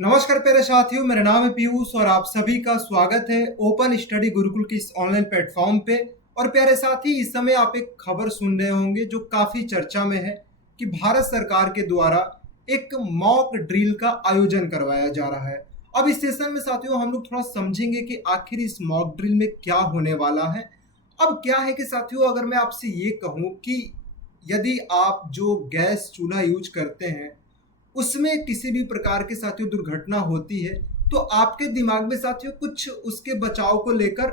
नमस्कार प्यारे साथियों, मेरा नाम है पीयूष और आप सभी का स्वागत है ओपन स्टडी गुरुकुल के इस ऑनलाइन प्लेटफॉर्म पे। और प्यारे साथी, इस समय आप एक खबर सुन रहे होंगे जो काफी चर्चा में है कि भारत सरकार के द्वारा एक मॉक ड्रिल का आयोजन करवाया जा रहा है। अब इस सेशन में साथियों हम लोग थोड़ा समझेंगे कि आखिर इस मॉक ड्रिल में क्या होने वाला है। अब क्या है कि साथियों, अगर मैं आपसे ये कहूँ कि यदि आप जो गैस चूल्हा यूज करते हैं उसमें किसी भी प्रकार की साथियों दुर्घटना होती है, तो आपके दिमाग में साथियों कुछ उसके बचाव को लेकर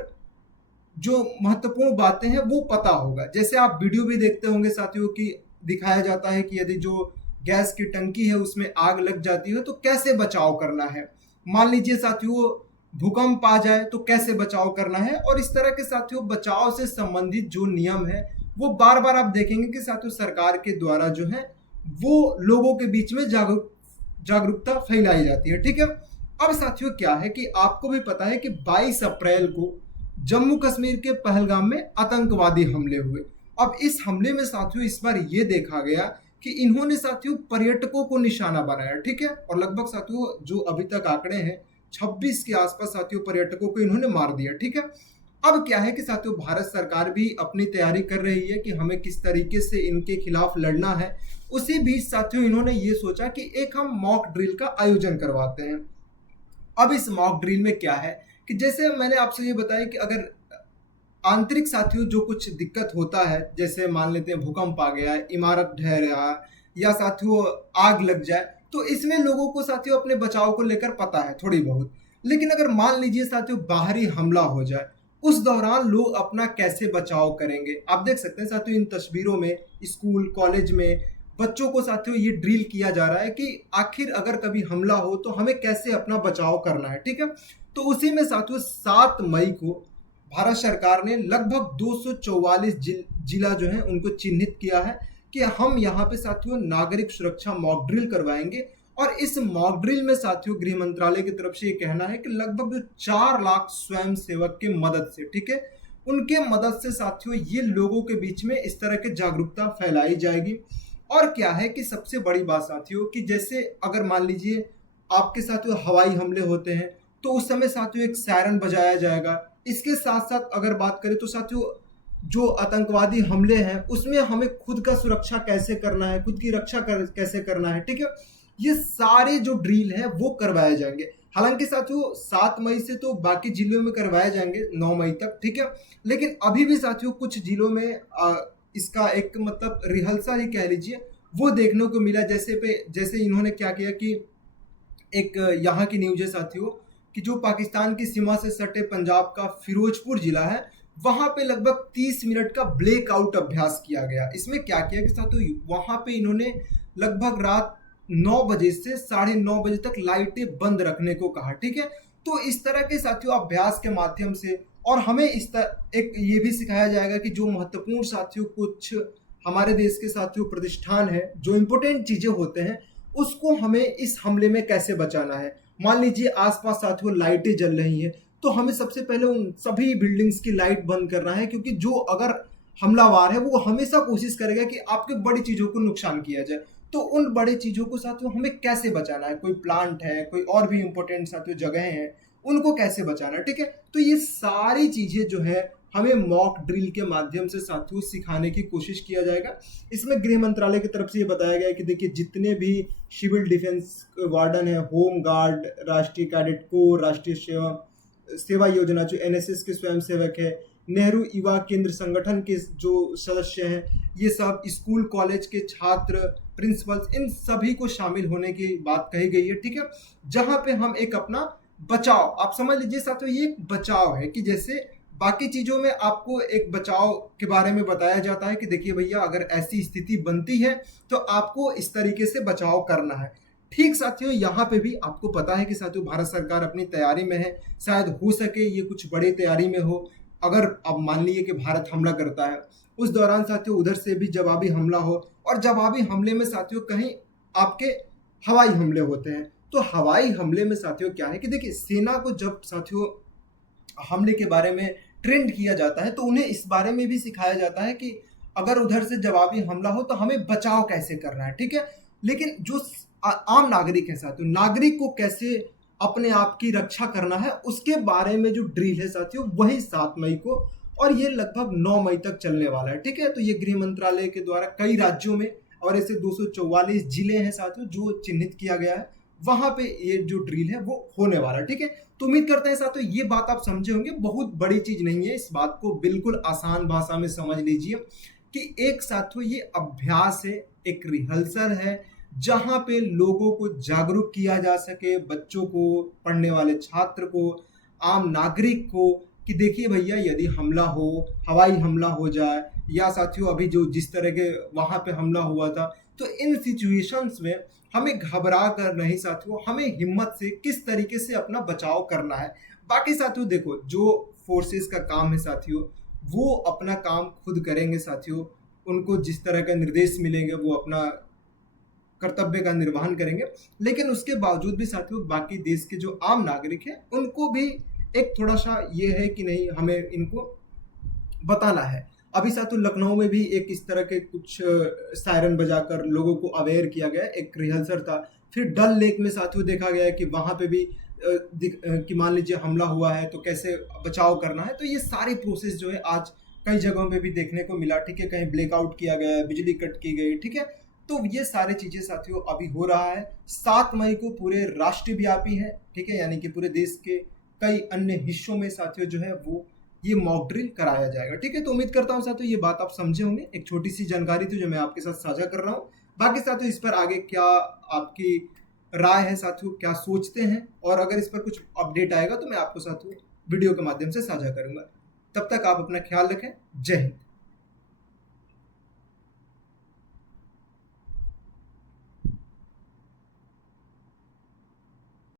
जो महत्वपूर्ण बातें हैं वो पता होगा। जैसे आप वीडियो भी देखते होंगे साथियों कि दिखाया जाता है कि यदि जो गैस की टंकी है उसमें आग लग जाती है तो कैसे बचाव करना है। मान लीजिए साथियों भूकंप आ जाए तो कैसे बचाव करना है, और इस तरह के साथियों बचाव से संबंधित जो नियम है वो बार बार आप देखेंगे कि साथियों सरकार के द्वारा जो है वो लोगों के बीच में जागरूकता फैलाई जाती है। ठीक है। अब साथियों क्या है कि आपको भी पता है कि 22 अप्रैल को जम्मू कश्मीर के पहलगाम में आतंकवादी हमले हुए। अब इस हमले में साथियों इस बार ये देखा गया कि इन्होंने साथियों पर्यटकों को निशाना बनाया। ठीक है। और लगभग साथियों जो अभी तक आंकड़े हैं 26 के आसपास साथियों पर्यटकों को इन्होंने मार दिया। ठीक है। अब क्या है कि साथियों भारत सरकार भी अपनी तैयारी कर रही है कि हमें किस तरीके से इनके खिलाफ लड़ना है। उसी बीच साथियों इन्होंने ये सोचा कि एक हम मॉक ड्रिल का आयोजन करवाते हैं। अब इस मॉक ड्रिल में क्या है कि जैसे मैंने आपसे ये बताया कि अगर आंतरिक साथियों जो कुछ दिक्कत होता है, जैसे मान लेते हैं भूकंप आ गया, इमारत ढह रहा या साथियों आग लग जाए, तो इसमें लोगों को साथियों अपने बचाव को लेकर पता है थोड़ी बहुत। लेकिन अगर मान लीजिए साथियों बाहरी हमला हो जाए, उस दौरान लोग अपना कैसे बचाव करेंगे। आप देख सकते हैं साथियों इन तस्वीरों में स्कूल कॉलेज में बच्चों को साथियों ये ड्रिल किया जा रहा है कि आखिर अगर कभी हमला हो तो हमें कैसे अपना बचाव करना है। ठीक है। तो उसी में साथियों 7 मई को भारत सरकार ने लगभग 244 जिला जो है उनको चिन्हित किया है कि हम यहाँ पे साथियों नागरिक सुरक्षा मॉक ड्रिल करवाएंगे। और इस मॉक ड्रिल में साथियों गृह मंत्रालय की तरफ से ये कहना है कि लगभग जो 4 लाख स्वयं सेवक के मदद से, ठीक है, उनके मदद से साथियों ये लोगों के बीच में इस तरह की जागरूकता फैलाई जाएगी। और क्या है कि सबसे बड़ी बात साथियों कि जैसे अगर मान लीजिए आपके साथियों हवाई हमले होते हैं तो उस समय साथियों एक सायरन बजाया जाएगा। इसके साथ साथ अगर बात करें तो साथियों जो आतंकवादी हमले हैं उसमें हमें खुद का सुरक्षा कैसे करना है, खुद की रक्षा कैसे करना है। ठीक है। ये सारे जो ड्रिल हैं वो करवाए जाएंगे। हालांकि साथियों 7 मई से तो बाकी जिलों में करवाए जाएंगे 9 मई तक। ठीक है। लेकिन अभी भी साथियों कुछ जिलों में इसका एक मतलब रिहर्सल ही कह लीजिए वो देखने को मिला। जैसे इन्होंने क्या किया कि एक यहाँ की न्यूज है साथियों कि जो पाकिस्तान की सीमा से सटे पंजाब का फिरोजपुर जिला है वहां पे लगभग 30 मिनट का ब्लेकआउट अभ्यास किया गया। इसमें क्या किया कि साथियों वहां पे इन्होंने लगभग रात 9 बजे से 9:30 बजे तक लाइटें बंद रखने को कहा। ठीक है। तो इस तरह के साथियों अभ्यास के माध्यम से और हमें एक ये भी सिखाया जाएगा कि जो महत्वपूर्ण साथियों कुछ हमारे देश के साथियों प्रतिष्ठान है, जो इंपोर्टेंट चीजें होते हैं उसको हमें इस हमले में कैसे बचाना है। मान लीजिए आसपास साथियों लाइटें जल रही हैं तो हमें सबसे पहले उन सभी बिल्डिंग्स की लाइट बंद करना है, क्योंकि जो अगर हमलावर है वो हमेशा कोशिश करेगा कि आपके बड़ी चीजों को नुकसान किया जाए। तो उन बड़े चीजों को साथियों हमें कैसे बचाना है, कोई प्लांट है, कोई और भी इंपॉर्टेंट साथियों जगह हैं, उनको कैसे बचाना है। ठीक है। तो ये सारी चीजें जो है हमें मॉक ड्रिल के माध्यम से साथियों सिखाने की कोशिश किया जाएगा। इसमें गृह मंत्रालय की तरफ से ये बताया गया है कि देखिए जितने भी सिविल डिफेंस वार्डन है, होम गार्ड, राष्ट्रीय कैडेट कोर, राष्ट्रीय सेवा सेवा योजना जो एनएसएस के स्वयंसेवक है, नेहरू युवा केंद्र संगठन के जो सदस्य हैं, ये सब स्कूल कॉलेज के छात्र, प्रिंसिपल्स, इन सभी को शामिल होने की बात कही गई है। ठीक है। जहां पे हम एक अपना बचाव, आप समझ लीजिए साथियों ये एक बचाव है कि जैसे बाकी चीजों में आपको एक बचाव के बारे में बताया जाता है कि देखिए भैया अगर ऐसी स्थिति बनती है तो आपको इस तरीके से बचाव करना है। ठीक साथियों यहाँ पे भी आपको पता है कि साथियों भारत सरकार अपनी तैयारी में है, शायद हो सके ये कुछ बड़ी तैयारी में हो। अगर अब मान लीजिए कि भारत हमला करता है उस दौरान साथियों उधर से भी जवाबी हमला हो, और जवाबी हमले में साथियों कहीं आपके हवाई हमले होते हैं तो हवाई हमले में साथियों क्या है कि देखिए सेना को जब साथियों हमले के बारे में ट्रेंड किया जाता है तो उन्हें इस बारे में भी सिखाया जाता है कि अगर उधर से जवाबी हमला हो तो हमें बचाव कैसे करना है। ठीक है। लेकिन जो आम नागरिक है साथियों, नागरिक को कैसे अपने आप की रक्षा करना है उसके बारे में जो ड्रिल है साथियों, वही 7 मई को, और ये लगभग 9 मई तक चलने वाला है। ठीक है, तो ये गृह मंत्रालय के द्वारा कई राज्यों में और ऐसे 244 जिले हैं साथियों जो चिन्हित किया गया है, वहां पे ये जो ड्रिल है वो होने वाला है। ठीक है, तो उम्मीद करते हैं साथियों ये बात आप समझे होंगे, बहुत बड़ी चीज नहीं है, इस बात को बिल्कुल आसान भाषा में समझ लीजिए कि एक साथियों ये अभ्यास है, एक रिहर्सल है, जहां पे लोगों को जागरूक किया जा सके, बच्चों को, पढ़ने वाले छात्र को, आम नागरिक को, कि देखिए भैया यदि हमला हो, हवाई हमला हो जाए, या साथियों अभी जो जिस तरह के वहां पे हमला हुआ था, तो इन सिचुएशंस में हमें घबरा कर नहीं साथियों, हमें हिम्मत से किस तरीके से अपना बचाव करना है। बाकी साथियों देखो, जो फोर्सेस का काम है साथियों, वो अपना काम खुद करेंगे साथियों, उनको जिस तरह का निर्देश मिलेंगे वो अपना कर्तव्य का निर्वहन करेंगे। लेकिन उसके बावजूद भी साथियों बाकी देश के जो आम नागरिक हैं उनको भी एक थोड़ा सा ये है कि नहीं, हमें इनको बताना है। अभी साथियों लखनऊ में भी एक इस तरह के कुछ सायरन बजाकर लोगों को अवेयर किया गया, एक रिहर्सल था। फिर डल लेक में साथियों देखा गया है कि वहां पे भी कि मान लीजिए हमला हुआ है तो कैसे बचाव करना है। तो ये सारी प्रोसेस जो है आज कई जगहों पे भी देखने को मिला। ठीक है, कहीं ब्लैकआउट किया गया, बिजली कट की गई। ठीक है, तो ये सारी चीजें साथियों अभी हो रहा है। 7 मई को पूरे राष्ट्रव्यापी है। ठीक है, यानी कि पूरे देश के कई अन्य हिस्सों में साथियों जो है वो ये मॉक ड्रिल कराया जाएगा। ठीक है, तो उम्मीद करता हूँ साथियों ये बात आप समझे होंगे। एक छोटी सी जानकारी थी जो मैं आपके साथ साझा कर रहा हूँ। बाकी साथियों इस पर आगे क्या आपकी राय है साथियों, क्या सोचते हैं, और अगर इस पर कुछ अपडेट आएगा तो मैं आपको साथियों वीडियो के माध्यम से साझा करूंगा। तब तक आप अपना ख्याल रखें। जय हिंद।